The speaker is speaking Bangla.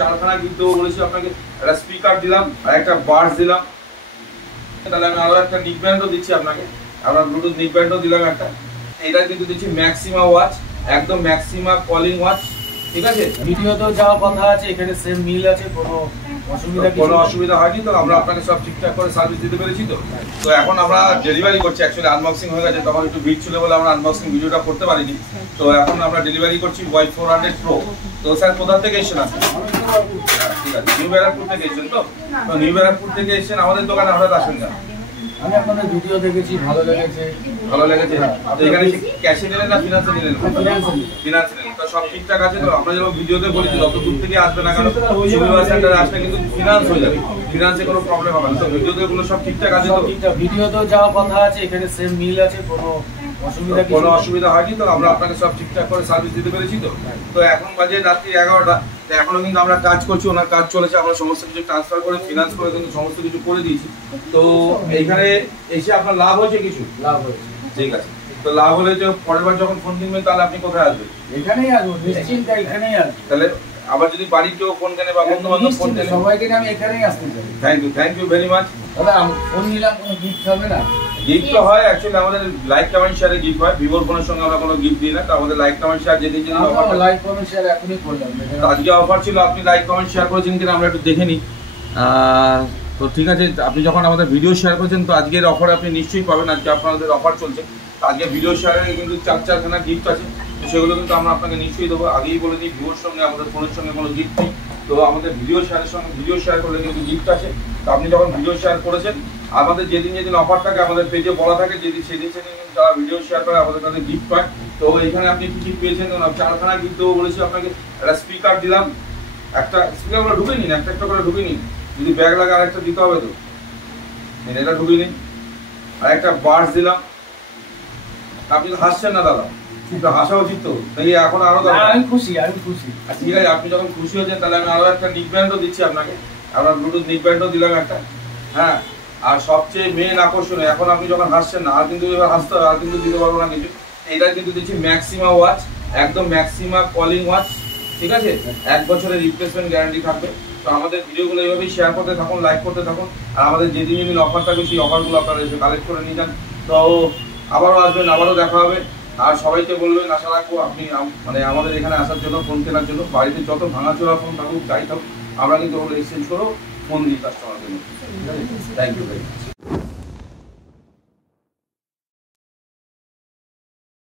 চারখানা গিফট দেবো বলেছি আপনাকে। একটা স্পিকার দিলাম আর একটা বাডস দিলাম, তাহলে আমি আরো একটা নিক ব্যান্ডও দিচ্ছি আপনাকে, আমরা ব্লুটুথ নিক ব্যান্ডও দিলাম একটা। এটা কিন্তু দিচ্ছি ম্যাক্সিমা ওয়াচ, একদম ম্যাক্সিমা কলিং ওয়াচ, ঠিক আছে। ভিডিওতেও যাওয়ার কথা আছে, এখানে সেম মিল আছে, কোনো অসুবিধা হয়নি তো? আমরা আপনাকে সব ঠিকঠাক করে সার্ভিস দিতে পেরেছি তো। তো এখন আমরা ডেলিভারি করছি, অ্যাকচুয়ালি আনবক্সিং হয়ে গেছে, তখন একটু ভিড় ছিল বলে আমরা আনবক্সিং ভিডিওটা করতে পারিনি। তো এখন আমরা ডেলিভারি করছি Y400 Pro। তো স্যার কোথা থেকে এসেছেন আপনি? ঠিক আছে, নিউ ব্যারাকপুর থেকে এসেছেন তো? তো নিউ ব্যারাকপুর থেকে এসেছেন, আমাদের দোকানে হঠাৎ আসেন না? আমি আপনাদের ভিডিও দেখেছি, ভালো লেগেছে। ভালো লেগেছে? তো এখানে ক্যাশে নিলেন না ফিনান্সে নিলেন? ফিনান্সে নিলেন। তো সব ঠিকঠাক আছে তো? আমরা যেরকম ভিডিওতে বলেছি যত দূর থেকে আসবে না কেন সুবিধা সেন্টারে আসলে কিন্তু ফিনান্স হয়ে যাবে, ফিনান্সে কোনো প্রবলেম হবে না। তো ভিডিওতে গুলো সব ঠিকঠাক আছে তো? ভিডিওতেও যাওয়ার কথা আছে, এখানে সেম মিল আছে, কোনো অসুবিধা হয়নি তো? আমরা আপনাকে সব ঠিকঠাক করে সার্ভিস দিতে পেরেছি তো। তো এখন বাজে রাত্রি 11টা, এখনো কিন্তু আমরা কাজ করছি, ওনার কাজ চলেছে, আমরা সমস্ত কিছু ট্রান্সফার করে ফিনান্স করে কিন্তু সমস্ত কিছু করে দিয়েছি। তো এইখানে এসে আপনার লাভ হয়েছে? কিছু লাভ হয়েছে, ঠিক আছে। তো লাভ হলে যে পরের বার যখন ফোন কিনবেন তাহলে আপনি কোথায় আসবেন? এখানেই আসবো, নিশ্চিন্তে এখানেই আসবো। তাহলে আবার যদি বাড়ির কেউ ফোন কেনে বা বন্ধু বান্ধব ফোন কেনে, সবাইকে আমি এখানেই আসতে চাই। Thank you very much. তাহলে ফোন নিলাম, কোনো গিফট হবে না? গিফট তো হয়, অ্যাকচুয়ালি আমাদের লাইক কমেন্ট শেয়ারে গিফট হয়, ভিভোর ফোনের সঙ্গে আমরা কোনো গিফট দিই না। তো আমাদের লাইক কমেন্ট শেয়ার যেদিন লাইক কমেন্ট শেয়ার এখনই করলাম। আজকে অফার ছিল, আপনি লাইক কমেন্ট শেয়ার করেছেন কিনা আমরা একটু দেখে নিই। তো ঠিক আছে, আপনি যখন আমাদের ভিডিও শেয়ার করেছেন তো আজকের অফার আপনি নিশ্চয়ই পাবেন। আজকে আপনাদের অফার চলছে, আজকে ভিডিও শেয়ারে কিন্তু চারখানা গিফট আছে, সেগুলো কিন্তু আমরা আপনাকে নিশ্চয়ই দেবো। আগেই বলে দিই, ভিভোর সঙ্গে আমাদের ফোনের সঙ্গে কোনো গিফট নেই। তো আমাদের ভিডিও শেয়ারের সঙ্গে ভিডিও শেয়ার করলে কিন্তু গিফট আছে। তো আপনি যখন ভিডিও শেয়ার করেছেন, আমাদের যেদিন অফার থাকে আমাদের পেজে বলা থাকে, সেদিন যারা ভিডিও শেয়ার করে আমাদের কাছে গিফট পায়। তো এখানে আপনি কি পেয়েছেন? চারখানা গিফট দেবো বলেছি আপনাকে। একটা স্পিকার দিলাম, একটা স্পিকার করে ঢুকে নিন, একটা করে ঢুকে নিন, যদি ব্যাগ লাগে আরেকটা দিতে হবে তো, এটা ঢুকে নিন। আর একটা বাডস দিলাম। আপনি তো হাসছেন না দাদা, কিন্তু হাসা উচিত তো, তাই এখন আরো আমি খুশি। ঠিক আছে, আপনি যখন খুশি হয়েছেন তাহলে আমি আরো একটা নিক ব্যান্ডও দিচ্ছি আপনাকে, আমরা ব্লুটুথ নিক ব্যান্ডও দিলাম একটা। হ্যাঁ, আর সবচেয়ে মেন আকর্ষণ, এখন আপনি যখন হাসছেন না, আর কিন্তু এবার হাসতে হবে, আর কিন্তু দিতে পারবো না কিছু। এটা কিন্তু দিচ্ছি ম্যাক্সিমা ওয়াচ, একদম ম্যাক্সিমা কলিং ওয়াচ, ঠিক আছে। 1 বছরের রিপ্লেসমেন্ট গ্যারান্টি থাকবে। তো আমাদের ভিডিওগুলো এইভাবেই শেয়ার করতে থাকুন, লাইক করতে থাকুন, আর আমাদের যেদিন অফার থাকবে সেই অফারগুলো আপনারা এসে কালেক্ট করে নিয়ে যান। তো আবারও আসবেন, আবারও দেখা হবে। আর সবাইকে বলবেন, আশা রাখবো আপনি মানে আমাদের এখানে আসার জন্য, ফোন কেনার জন্য। বাড়িতে যত ভাঙাচোরা ফোন থাকুক, যাই থাকুক, আমরা কিন্তু ওগুলো এক্সচেঞ্জ করেও ফোন দিই কাস্টমারদের। Thank you very much.